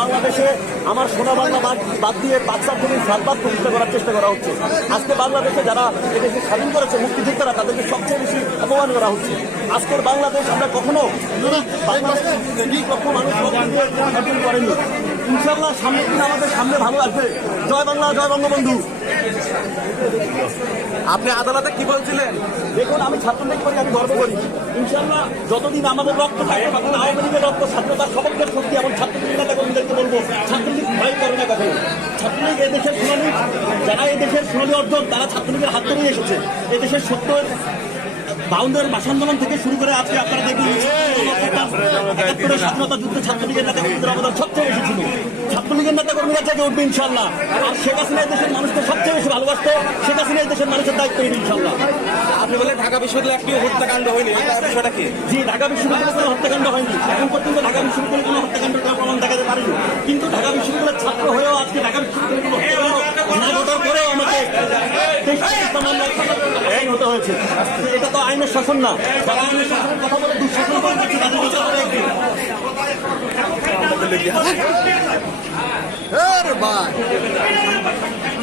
বাংলাদেশে আমার সোনা বাংলা বাদ দিয়ে পাকিস্তান থেকে সাতবাদ প্রতিষ্ঠা করার চেষ্টা করা হচ্ছে। আজকে বাংলাদেশে যারা এদেশে স্বাধীন করেছে মুক্তিযোদ্ধারা, তাদেরকে সবচেয়ে বেশি অপমান করা হচ্ছে। আজকের বাংলাদেশ আমরা কখনো মানুষ অর্জন করেনি। ইনশাল্লাহ সামনের দিন আমাদের সামনে ভালো আসবে। জয় বাংলা, জয় বঙ্গবন্ধু। আপনি আদালতে কি বলছিলেন? দেখুন, আমি ছাত্রলীগ করি, আমি গর্ব করি। ইনশাল্লাহ যতদিন আমাদের রক্ত থাকে, তখন আওয়ামী লীগের রক্ত, স্বাধীনতার সপক্ষের শক্তি, এবং ছাত্রলীগ নেতা কর্মীদেরকে বলবো ছাত্রলীগ ভয় করে না কখনো। ছাত্রলীগ এদেশের সোনালী, যারা এদেশের সোনালী অর্জন, তারা ছাত্রলীগের হাত ধরেই এসেছে। এদেশের ৭০-৫২ ভাষা আন্দোলন থেকে শুরু করে আজকে আপনারা দেখুন ৭১ স্বাধীনতা যুদ্ধে ছাত্রলীগের নেতা কর্মীদের অবদান সবচেয়ে বেশি ছিল। ছাত্রলীগের নেতা কর্মীরা জেগে উঠবে ইনশাল্লাহ। আর শেখ হাসিনা দেশের মানুষকে সবচেয়ে বেশি ভালোবাসত। শেখ হাসিনা দেশের মানুষের দায়িত্ব নিন ইনশাল্লাহ। আপনি বলে ঢাকা বিশ্ববিদ্যালয়ে একটি হত্যাকাণ্ড হয়নি, বিষয়টা কি? জি, ঢাকা বিশ্ববিদ্যালয়ে কোনো হত্যাকাণ্ড হয়নি। এখন পর্যন্ত ঢাকা বিশ্ববিদ্যালয়ে কোনো হত্যাকাণ্ডের প্রমাণ দেখাতে পারেনি। কিন্তু ঢাকা বিশ্ববিদ্যালয়ের ছাত্র হয়েও আজকে ঢাকা বিশ্ববিদ্যালয় না ভোটার করেও আমাকে হতে হয়েছে। এটা তো আইনের শাসন না। যারা আইনের শাসনের কথা বলে দুঃশাসন করে দিচ্ছে, তাদের বিচার করে একদিন।